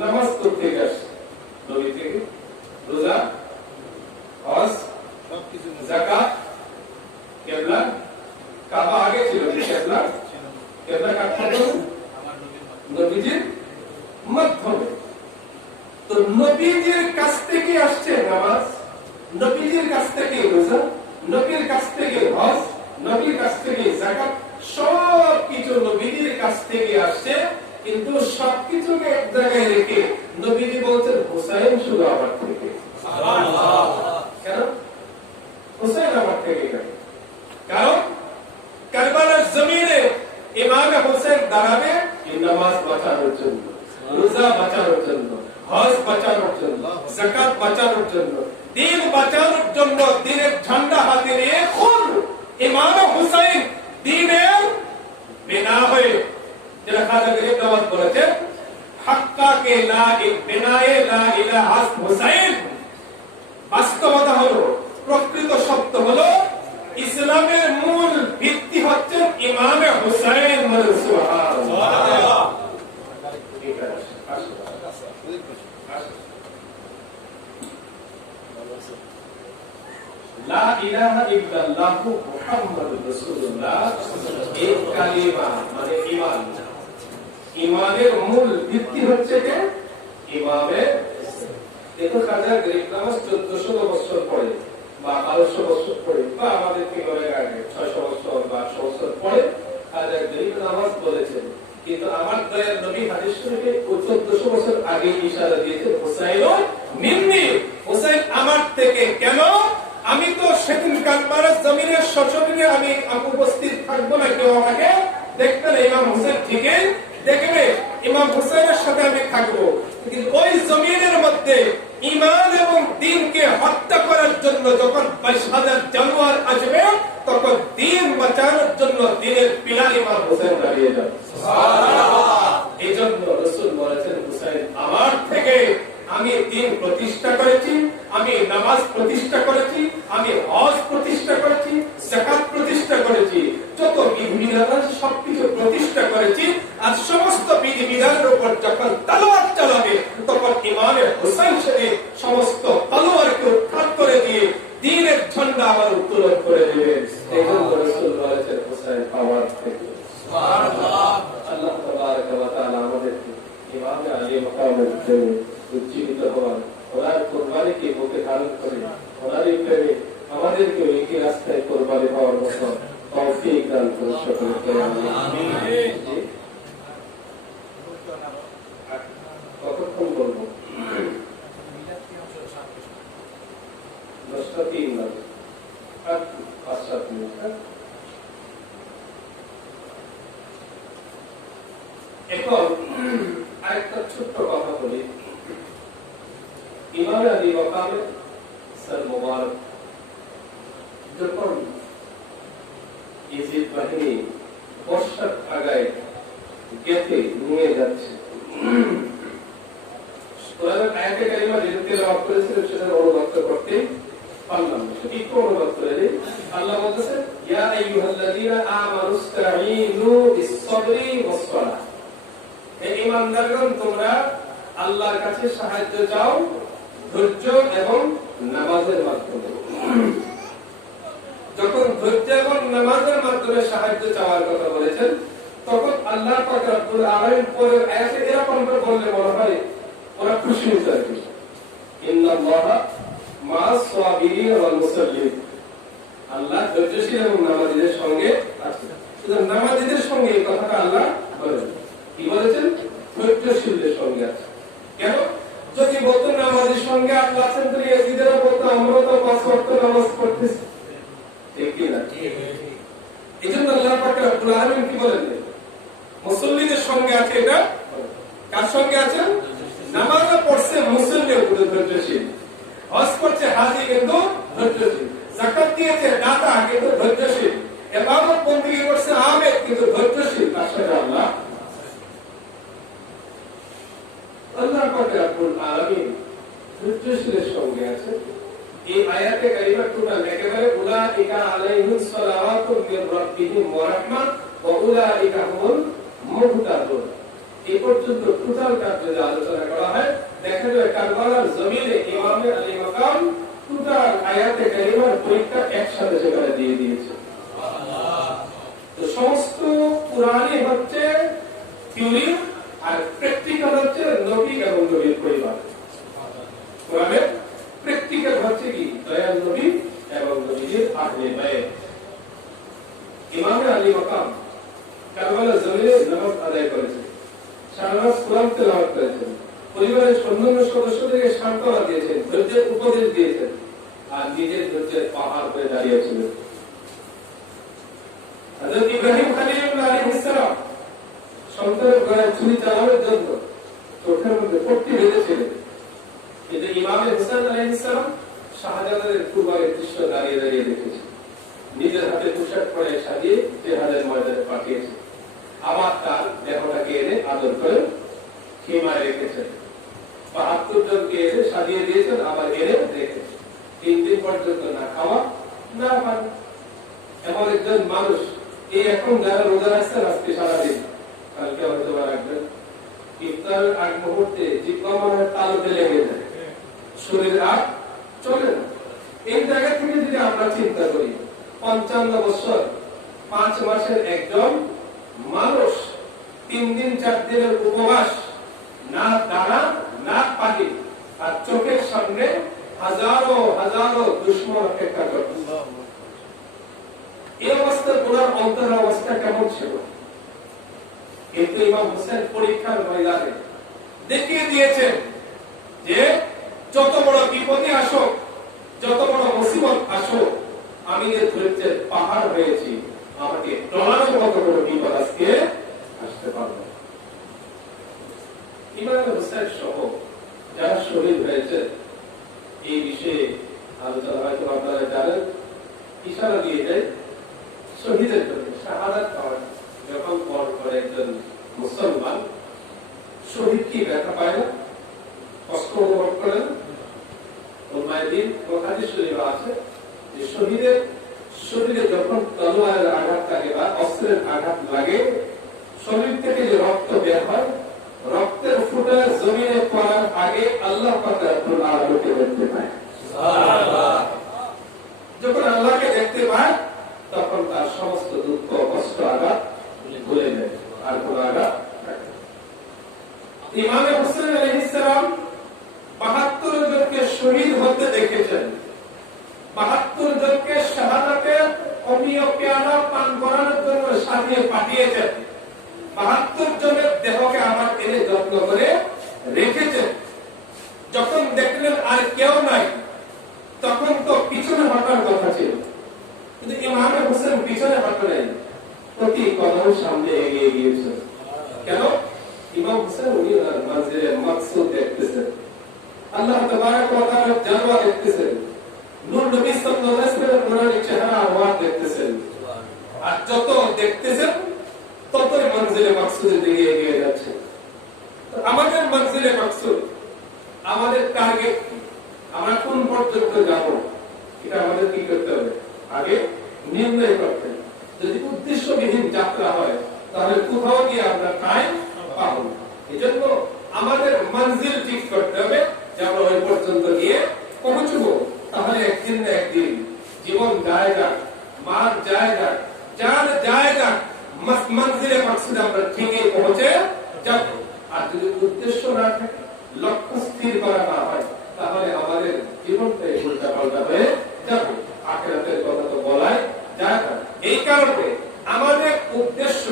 নামাজ করতে আসছে নবী থেকে, রোজা, হজ, সবকিছু, যাকাত, কিবলা, কাবা আগে ছিল, কিবলা কিবলা কাটতে নবীজির মাধ্যমে। তো নবীজির কাছ থেকে আসছে নামাজ, নবীজির কাছ থেকে রোজা, নবীর কাছ থেকে হজ, নবীর কাছ থেকে যাকাত, সবকিছু নবীজির কাছ থেকে আসছে। কিন্তু সবকিছুকে এক জায়গায় রেখে নবীজি বলছেন হুসাইন শুধু আমার থেকে। কেন হুসাইন আমার থেকে? কারণ কারবালার জমিনে ইমামে হুসাইন দাঁড়াবে নামাজ বাঁচানোর জন্য, রোজা বাঁচানোর জন্য, হজ বাঁচানোর জন্য, যাকাত বাঁচানোর জন্য, দিন বাঁচানোর জন্য। দিনের ঝান্ডা হাতে নিয়ে খুন ইমামে হুসাইন দিনের বিনা হয়ে, যেটা খাজা গরিব নওয়াজ বলেছেন, হাক্কা কে লা বিনায়ে লা ইলাহা হুসাইন। বাস্তবতা হলো, প্রকৃত সত্য হলো, ইসলামের মূল ভিত্তি হচ্ছে ইমামে হুসাইন। সুবহানাল্লাহ। লা ইলাহা ইল্লাল্লাহু মুহাম্মাদুর রাসূলুল্লাহ, এই কালিমা মানে ঈমান। ঈমানের মূল ভিত্তি হচ্ছে যে ইমামে। দেখো খাজা গরিব নওয়াজ 1400 বছর পরে বা 1200 বছর পরে বা আমাদের থেকে অনেক আগে 600 বছর বা 800 বছর পরে খাজা গরিব নওয়াজ বলেছেন। কিন্তু আমার দয়ার নবী হাদিস শরীফে 1400 বছর আগে ইশারা দিয়েছেন হুসাইন মিন্নি, হুসাইন আমার থেকে। কেন? আমি তো সেদিন কারবালার জমিনের সশরীরে আমি উপস্থিত থাকবো না, কেউ আমাকে দেখবে না, ইমাম হুসাইন ঠিকই দেখবে, ইমাম হুসাইনের সাথে আমি থাকবো। কিন্তু ওই জমিনের মধ্যে ঈমান এবং দ্বীনকে হত্যা করার জন্য যখন 22,000 জানোয়ার আসবে, তখন দ্বীন বাঁচানোর জন্য দ্বীনের পিলার ইমাম হুসাইন দাঁড়িয়ে যাবে। সুবহানাল্লাহ। এই জন্য রাসূল বলেছেন হুসাইন আমার থেকে। আমি দ্বীন প্রতিষ্ঠা করেছি, আমি নামাজ প্রতিষ্ঠা করেছি, আমি হজ প্রতিষ্ঠা করেছি, যাকাত প্রতিষ্ঠা করেছি, যত বিধিবিধান সবকিছু প্রতিষ্ঠা করেছি। আর সমস্ত বিধিবিধানের উপর যখন তলোয়ার চালাবে, তখন ইমামে হুসাইন শরীফ সমস্ত তলোয়ারকে উৎখাত করে দিয়ে দ্বীনের ঝান্ডা আবার উত্তোলন করে দেবেন। এই জন্য রাসূল বলেছেন হুসাইন আমার থেকে। সুবহানাল্লাহ। আল্লাহ তাবারক ওয়া তাআলা আমাদেরকে ইমামে আলী মাকামের জন্য উজ্জীবিত হওয়ার, ওনার কোরবানিকে বুকে ধারণ করে ওনারই প্রেমে আমাদেরকে একই রাস্তায় কোরবানি হওয়ার মতো তৌফিক দান করুন সকলকে। আমিন। কতক্ষণ বলবো? 10:03 বাজে, আর 5-7 মিনিট। এখন আরেকটা ছোট্ট কথা বলি। ইমাম আলী মাকামে সর মুবারক যখন ইজিদ বাহিনী বর্ষার আগায় গেতে নিয়ে যাচ্ছে, কোরআনের আয়াতে কারিমা যেটা তেলাওয়াত করেছিলেন সেটা অনুবাদ করতে পারলাম না, শুধু একটু অনুবাদ করে দিই। আল্লাহ বলতেছেন ইয়া আইয়ুহাল্লাযীনা আমানুস্তাঈনু বিস-সাবরি ওয়াস-সালাহ। হে ঈমানদারগণ, তোমরা আল্লাহর কাছে সাহায্য চাও ধৈর্য এবং নামাজের মাধ্যমে। যখন ধৈর্য এবং নামাজের মাধ্যমে সাহায্য চাওয়ার কথা বলেছেন, তখন আল্লাহ পাক রব্বুল আলামিন পরের আয়াতে এরকম করে বললে মনে হয় ওরা খুশি হয়ে যায়। ইন্নাল্লাহা মা'আস-সাবিরিন ওয়াল মুসাল্লিন। আল্লাহ ধৈর্যশীল এবং নামাজীদের সঙ্গে আছে। শুধু নামাজীদের সঙ্গে এই কথাটা আল্লাহ বলেন। কি বলেছেন? ধৈর্যশীলদের সঙ্গে আছে। কেন? যদি বলতো নামাজের সঙ্গে আল্লাহ আছেন, তাহলে ইয়াজিদেরা বলতো আমরা তো 5 ওয়াক্ত নামাজ পড়তেছি, ঠিক কি না? এজন্য আল্লাহ পাক রব্বুল আলামিন কি বলেন? মুসল্লিদের সঙ্গে আছে। এটা কার সঙ্গে আছে? নামাজও পড়ছে মুসল্লি উপরে ধৈর্যশীল, হজ করছে হাজী কিন্তু ধৈর্যশীল, যাকাত দিয়েছে দাতা কিন্তু ধৈর্যশীল, ইবাদত বندگی করছে আবেদ কিন্তু ধৈর্যশীল। তার সাথে আল্লাহ পাক রব্বুল আলামিন ধৈর্যশীলের সঙ্গে আছে। এই আয়াতে কারিমাতুল্লাহ একেবারে উলাইকা আলাইহিম সালাওয়াতুম মির রাব্বিহিম ওয়া রাহমাহ ওয়া উলাইকা হুমুল মুহতাদুন। এই পর্যন্ত টোটাল কাজ যদি আলোচনা করা আয়াতে কারিমার পরীক্ষা একসাথে সেখানে দিয়ে দিয়েছে। তো সমস্ত কোরআনই হচ্ছে থিওরি আর প্র্যাকটিক্যাল হচ্ছে নবী এবং নবীর পরিবার। কোরআনের প্র্যাকটিক্যাল হচ্ছে কি দয়াল নবী এবং নবীর আহলে বায়ত। ইমাম আলী মাকাম কারবালা জমিনে নামাজ আদায় করেছেন, সারা রাত কোরআন তেলাওয়াত করেছেন, পরিবারের অন্যান্য সদস্যদেরকে সান্ত্বনা দিয়েছেন, ধৈর্যের উপদেশ দিয়েছেন, আর নিজের ধৈর্যের পাহাড় হয়ে দাঁড়িয়েছিলেন। হযরত ইব্রাহিম খলিলুল্লাহ আলাইহিস সালাম সন্তানের গলায় ছুরি চালানোর জন্য চোখের মধ্যে পট্টি বেঁধেছিলেন, কিন্তু ইমাম হোসেন আলাইহিস সালাম শাহজালালের কুরবানির দৃশ্য দাঁড়িয়ে দাঁড়িয়ে দেখেছেন, নিজের হাতে পোশাক পরে সাজিয়ে জিহাদের ময়দানে পাঠিয়েছেন, আবার তার দেহটাকে এনে আদর করে সীমায় রেখেছেন, ৭২ জনকে এনে সাজিয়ে দিয়েছেন, আবার এনে রেখেছেন, ৩ দিন পর্যন্ত না খাওয়া না পানি। এমন একজন মানুষ এই এখন যারা রোজা রাখছেন আজকে সারাদিন, কালকে হয়তো রাখবেন, ইফতারের আগ মুহূর্তে জিহ্বা মনে তালুতে লেগে যায়, শরীর আর চলে না। এই জায়গা থেকে যদি আমরা চিন্তা করি ৫৫ বছর ৫ মাসের একজন মানুষ ৩ দিন ৪ দিনের উপবাস, না দানা না পানি, আর চোখের সামনে হাজারো হাজারো দুশমন অপেক্ষা করছে। এই অবস্থায় ওনার অন্তরের অবস্থা কেমন ছিল? কিন্তু ইমাম হোসেন পরীক্ষার ময়দানে দেখিয়ে দিয়েছেন যে যত বড় বিপদে আসুক, যত বড় মুসিবত আসুক, আমি যে ধৈর্যের পাহাড় হয়েছি, আমাকে টলানোর মতো বড় বিপদ আজকে আসতে পারবে। ইমাম হোসেন সহ যারা শহীদ হয়েছে এই বিষয়ে আলোচনা হয়তো আপনারা জানেন, ইশারা দিয়ে দেয় শহীদের জন্য শাহাদাত পাওয়া যখন পর করে একজন মুসলমান শহীদ কি ব্যথা পায় না, কষ্ট অনুভব করে না? উম্মায়দিন হাদিস শরীফে আছে যে শহীদের শরীরে যখন তলোয়ারের আঘাত লাগে বা অস্ত্রের আঘাত লাগে, শরীর থেকে যে রক্ত বের হয়, রক্তের ফুটা জমিনে পড়ার আগে আল্লাহ পাক রব্বুল আলামিনকে দেখতে পায়। সুবহানাল্লাহ। যখন আল্লাহকে দেখতে পায় তখন তার সমস্ত দুঃখ কষ্ট আঘাত ভুলে যায়, আর কোন আঘাত থাকে না। ইমাম হোসেন আলাইহিস সালাম ৭২ জনকে শহীদ হতে দেখেছেন, ৭২ জনকে শাহাদাতের অমীয় পেয়ালা পান করানোর জন্য সাজিয়ে পাঠিয়েছেন, ৭২ জনের দেহকে আবার এনে যত্ন করে রেখেছেন। যখন দেখলেন আর কেউ নাই, তখন তো পিছনে হটার কথা ছিল, কিন্তু ইমাম হোসেন পিছনে হটে নাই, প্রতি কদম সামনে এগিয়ে গিয়েছে। কেন? ইমাম হোসেন উনি মঞ্জিলে মাকসুদ দেখতেছেন, আল্লাহ তাবারক ওয়া তাআলা জালওয়া দেখতেছেন, নূর নবী সাল্লাল্লাহু আলাইহি ওয়াসাল্লামের নূরানী চেহারা আওয়াজ দেখতেছেন, আর যত দেখতেছেন ততই মঞ্জিলে মাকসুদের দিকে এগিয়ে যাচ্ছে। তো আমাদের মঞ্জিলে মাকসুদ, আমাদের টার্গেট, আমরা কোন পর্যন্ত যাব, এটা আমাদের কি করতে হবে? আগে নির্ণয় করতে হবে। যদি উদ্দেশ্যবিহীন যাত্রা হয় তাহলে কোথাও গিয়ে আমরা টাইম পাবো না। এজন্য আমাদের মঞ্জিল ঠিক করতে হবে যে আমরা ওই পর্যন্ত গিয়ে পৌঁছবো। তাহলে একদিন না একদিন জীবন জায়গা, মার জায়গা, যার জায়গা, মঞ্জিলে মাকসুদে আমরা ঠিকই পৌঁছে যাব। আর যদি উদ্দেশ্য না থাকে, লক্ষ্য স্থির করা না হয়, তাহলে আমাদের জীবনটাই উল্টা পাল্টা হয়ে যাবে। আখিরাতের কথা তো বলাই যায় না। এই কারণে আমাদের উদ্দেশ্য,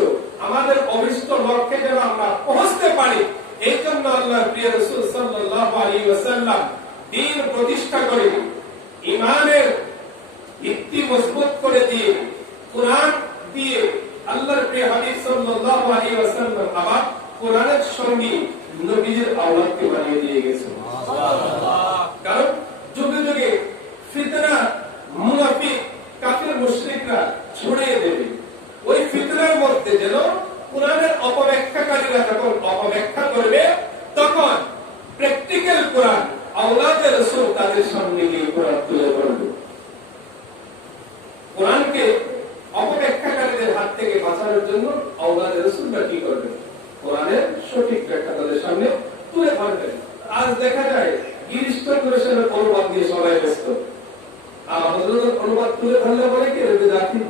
আমাদের অভিষ্ট লক্ষ্যে যেন আমরা পৌঁছতে পারি, এই জন্য আল্লাহর প্রিয় রাসূল সাল্লাল্লাহু আলাইহি ওয়াসাল্লাম দ্বীন প্রতিষ্ঠা করে, ঈমানের ভিত্তি মজবুত করে দিয়ে, কুরআন দিয়ে আল্লাহর প্রিয় হাবিব সাল্লাল্লাহু আলাইহি ওয়াসাল্লাম আবার কুরআনের সঙ্গে নবীর আওলাদকে বানিয়ে দিয়ে গেছেন। সুবহানাল্লাহ। কারণ যুগে যুগে ফিতনা, মুনাফিক, কাফির, মুশরিকরা ছড়িয়ে দেবে। ওই ফিতনার মধ্যে যেন কুরআনের অপব্যাখ্যাকারীরা যখন অপব্যাখ্যা করবে, তখন প্র্যাকটিক্যাল কুরআন আওলাদে রাসূল তাদের সামনে গিয়ে কুরআন তুলে ধরবে। কুরআনকে অপব্যাখ্যাকারীদের হাত থেকে বাঁচানোর জন্য আওলাদে রাসূলরা কি করবে? কোরআনের সঠিক ব্যাখ্যা তাদের সামনে তুলে ধরবেন। আজ দেখা যায় গিরিশ কর্পোরেশনের অনুবাদ দিয়ে সবাই ব্যস্ত, আর হযরতের অনুবাদ তুলে ধরলে বলে কি বেদাতি।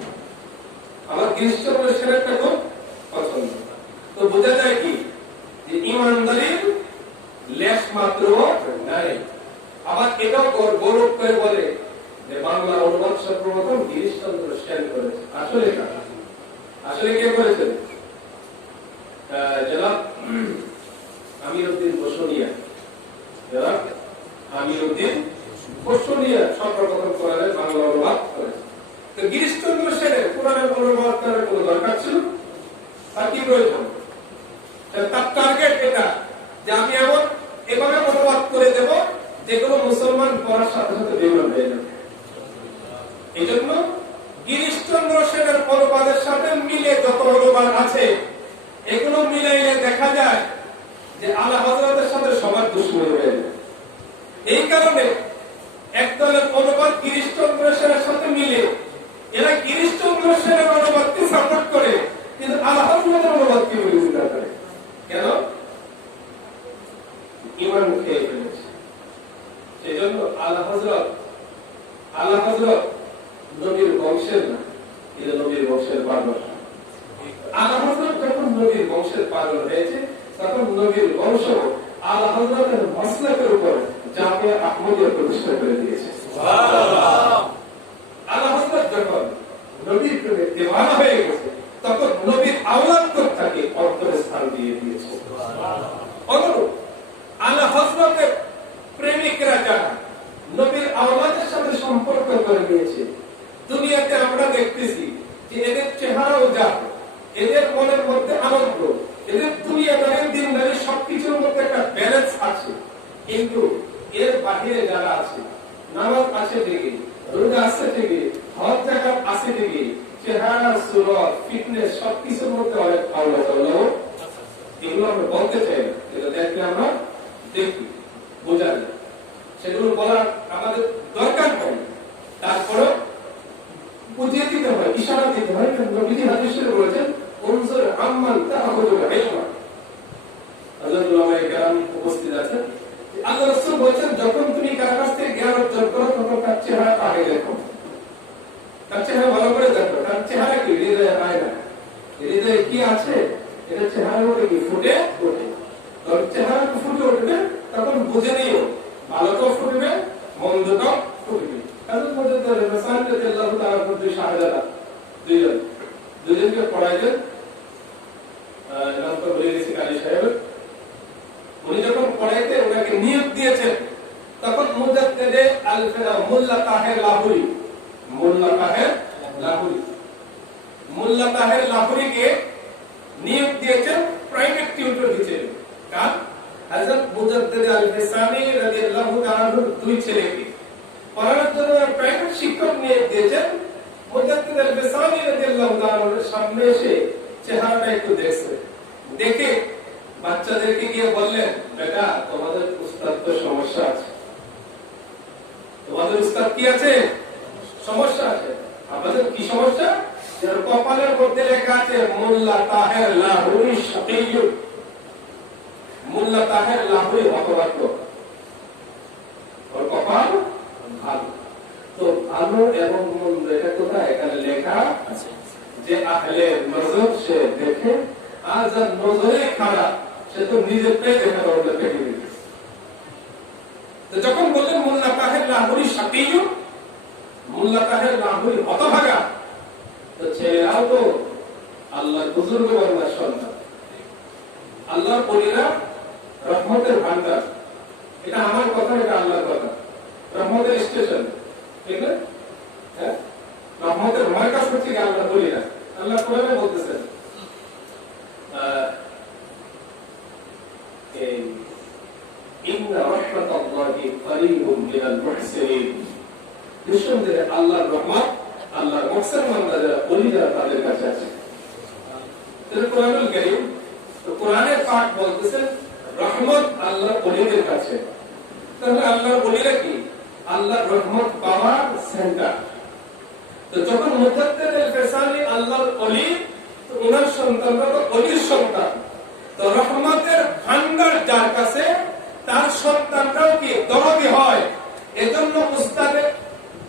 আমার গিরিষ্ঠ সেটা খুব পছন্দ। তো বোঝা যায় কি যে ইমানদারির লেশ মাত্র নাই। আবার এটাও গৌরব করে বলে যে বাংলা অনুবাদ সর্বপ্রথম গিরিশচন্দ্র সেন করেছে। আসলে না, আসলে কে করেছেন? জনাব আমিরউদ্দিন বসুনিয়া। জনাব আমিরউদ্দিন বসুনিয়া সর্বপ্রথম কোরআনের বাংলা অনুবাদ করেছে। তো গিরিশচন্দ্র সেনের কোরআনের অনুবাদ করার কোনো দরকার ছিল? তার কি প্রয়োজন? তার টার্গেট এটা যে আমি এমন এভাবে অনুবাদ করে দেব যেগুলো মুসলমান পড়ার সাথে সাথে বিমান হয়ে যাবে। এই জন্য গিরিশচন্দ্র সেনের অনুবাদের সাথে মিলে যত অনুবাদ আছে এগুলো মিলাইলে দেখা যায় যে আলা হযরতের সাথে সবার দুশমনি হয়ে যায়। এই কারণে একদলের অনুবাদ গিরিশচন্দ্র সেনের সাথে মিলে এরা গিরিশচন্দ্র সেনের অনুবাদকে সাপোর্ট করে, কিন্তু আলা হযরতের অনুবাদকে বিরোধিতা করে। কেন? ইমান খেয়ে ফেলেছে। সেই জন্য আলা হযরত নবীর বংশের না, এটা নবীর বংশের পাগল। আলা হযরত যখন নবীর বংশের পাগল হয়েছে তখন নবীর বংশ আলা হযরতের মাসলাকের উপর জামিয়া আহমদিয়া প্রতিষ্ঠা করে দিয়েছে। সুবহানাল্লাহ। আলা হযরত যখন নবীর প্রেমে দিওয়ানা হয়ে গেছে তখন নবীর আওলাদকে অন্তরে স্থান দিয়ে দিয়েছে। সুবহানাল্লাহ। অনুরূপ আলা হযরতের প্রেমিকরা যারা নবীর আওলাদের সাথে সম্পর্ক করে নিয়েছে, দুনিয়াতে আমরা দেখতেছি যে এদের চেহারাও যা, এদের মনের মধ্যে আনন্দ, এদের দুনিয়াদারি দিনদারি সবকিছুর মধ্যে একটা ব্যালেন্স আছে, কিন্তু এর বাহিরে যারা আছে, নামাজ আছে ঠিকই, রোজা আছে ঠিকই, হজ যাকাত আছে ঠিকই, চেহারা সুরত ফিটনেস সবকিছুর মধ্যে অনেক আওলাদ এগুলো আমরা বলতে চাই না, এটা দেখলে আমরা দেখি বোঝা যায়, সেগুলো বলার আমাদের দরকার নেই। তারপরে বুঝিয়ে দিতে হয়, ইশারা দিতে হয়। নবীজি হাদিসে বলেছেন উনজুর আম্মান তাআখুযুল ইলমা। হযরত উলামায়ে কেরাম উপস্থিত আছেন। আল্লাহ রাসূল বলেছেন যখন তুমি কারো কাছ থেকে জ্ঞান অর্জন করো তখন তার চেহারা আগে দেখো, তার চেহারা ভালো করে দেখো, তার চেহারা কি হৃদয়ে আয়না, হৃদয়ে কি আছে এটা চেহারার মধ্যে কি ফুটে ওঠে। তখন চেহারা ফুটে উঠবে তখন বুঝে নিও ভালোটাও ফুটবে মন্দটাও ফুটবে। হযরত মুজাদ্দিদ হাসান রাদিয়াল্লাহু তাআলা দুই শাহজাদা দুজনকে পড়াইলেন। নাম তো বলে গেছি কালী সাহেব। উনি যখন পড়াইতে ওনাকে নিয়োগ দিয়েছেন তখন মুজাদ্দিদ আল-ফিরা মোল্লা তাহের লাহুরীকে নিয়োগ দিয়েছেন প্রাইভেট টিউটর হিসেবে। কার? হযরত মুজাদ্দিদ আল-ফিসানি রাদিয়াল্লাহু তাআলা দুই ছেলেকে পড়ানোর জন্য প্রাইভেট শিক্ষক নিয়োগ দিয়েছেন। মুজাদ্দিদ আল-ফিসানি রাদিয়াল্লাহু তাআলার সামনে এসে চেহারাটা একটু দেখছে, দেখে বাচ্চাদেরকে গিয়ে বললেন, বেটা তোমাদের উস্তাদ তো সমস্যা আছে, তোমাদের উস্তাদ কি আছে? সমস্যা আছে। আমাদের কি সমস্যা? যার কপালের মধ্যে লেখা আছে মোল্লা তাহের লাহুরী শাকিয়্যুন, মোল্লা তাহের লাহুরী হতভাগ্য, ওর কপাল ভালো। তো ভালো এবং মন্দ এটা কোথায়? এখানে লেখা আছে যে আহলে নজর সে দেখে, আর যার নজরে খারাপ সে তো নিজেরটাই দেখা দরকার পেয়ে গেছে। তো যখন বললেন মোল্লা তাহের লাহুরী শাকিয়্যুন, মোল্লা তাহের লাহুরী হতভাগা, তো ছেলেরাও তো আল্লাহর বুজুর্গ বান্দার সন্তান, আল্লাহর ওলিরা রহমতের ভান্ডার। এটা আমার কথা, এটা আল্লাহর কথা। রহমতের স্টেশন, ঠিক না? হ্যাঁ, রহমতের মার্কাজ হচ্ছে কি আল্লাহর ওলিরা। আল্লাহ কোরআনে বলতেছেন ইন্না রাহমাতাল্লাহি করিবুম মিনাল মুহসিনিন। নিঃসন্দেহে আল্লাহর রহমত, আল্লাহর মুহসিন বান্দা যারা ওলিরা তাদের কাছে আছে। তাহলে কোরআনুল কারীম, তো কোরআনের পাঠ বলতেছেন রহমত আল্লাহর ওলিদের কাছে। তাহলে আল্লাহর ওলিরা কি? আল্লাহর রহমত পাওয়ার সেন্টার। তো যখন মুজাদ্দিদ আল-ফিসানি আল্লাহর ওলি, তো ওনার সন্তানরা তো ওলির সন্তান। তো রহমতের ভান্ডার যার কাছে, তার সন্তানরাও কি দরদি হয়। এজন্য উস্তাদের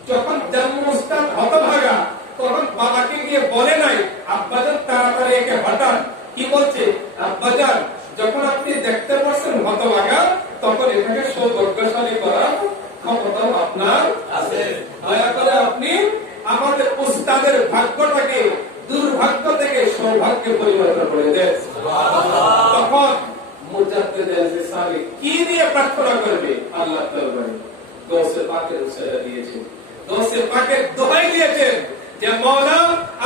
যখন জন্ম উস্তাদ হতভাগা, তখন বাবাকে গিয়ে বলে নাই আব্বাজান তাড়াতাড়ি একে হঠাৎ, কি বলছে আব্বাজান যখন আপনি দেখতে পাচ্ছেন হতভাগা, তখন এটাকে সৌভাগ্যশালী করার ক্ষমতা আপনার আছে। দয়া করে আপনি আমাদের উস্তাদের ভাগ্যটাকে দুর্ভাগ্য থেকে সৌভাগ্যে পরিবর্তন করে দেন। তখন মুজাদ্দিদ আল-সালি কি দিয়ে প্রার্থনা করবে? আল্লাহ দরবারে গৌসে পাকের উসিলা দিয়েছেন, গৌসে পাকের দোহাই দিয়েছেন যে মওলা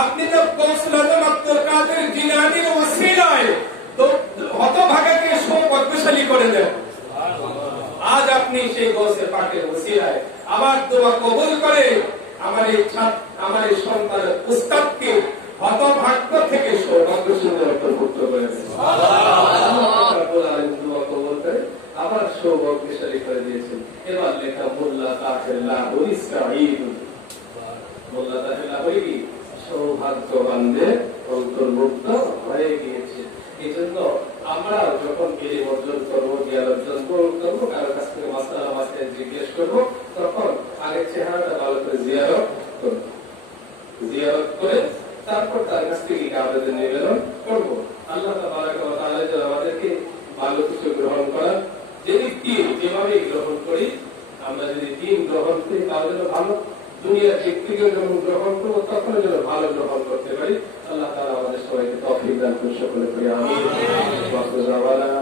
আপনি তো গৌসুল আজম আব্দুল কাদের জিলানীর ওসিলায় তো হতভাগাকে সৌভাগ্যশালী করে দেন। আজ আপনি সেই গৌসে পাকের ওসিলায় আমার দোয়া কবুল করে আমার এই সন্তানের উস্তাদকে হতভাগ্য থেকে সৌভাগ্যশালী অন্তর্ভুক্ত করে দেন। আবার সৌভাগ্যশালী করে দিয়েছেন। এবার লেখা মোল্লা তাহের লাহোরী সাঈদ, মোল্লা তাহের লাহোরী কি সৌভাগ্যবানদের অন্তর্ভুক্ত হয়ে গিয়েছে। এই জন্য আমরা যখন ইলম অর্জন করবো, জ্ঞান অর্জন করবো, কারো কাছ থেকে মাসআলা মাসাইল জিজ্ঞেস করবো, তখন আগে চেহারাটা ভালো করে জিয়ারত করবো, জিয়ারত করে তারপর তার কাছ থেকে আবেদন নিবেদন করবো। আল্লাহ তাবারাক ওয়া তাআলা যেন আমাদেরকে ভালো কিছু গ্রহণ করার, যদি দিন যেভাবে গ্রহণ করি, আমরা যদি দিন গ্রহণ করি তাহলে ভালো, দুনিয়ার দিক থেকে যখন গ্রহণ করবো তখন যেন ভালো গ্রহণ করতে পারি। আল্লাহ তাআলা আমাদের সবাইকে তৌফিক দান করুন, সকলে করি আমিন।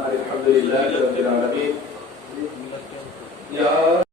আলহামদুলিল্লাহি রাব্বিল আলামিন।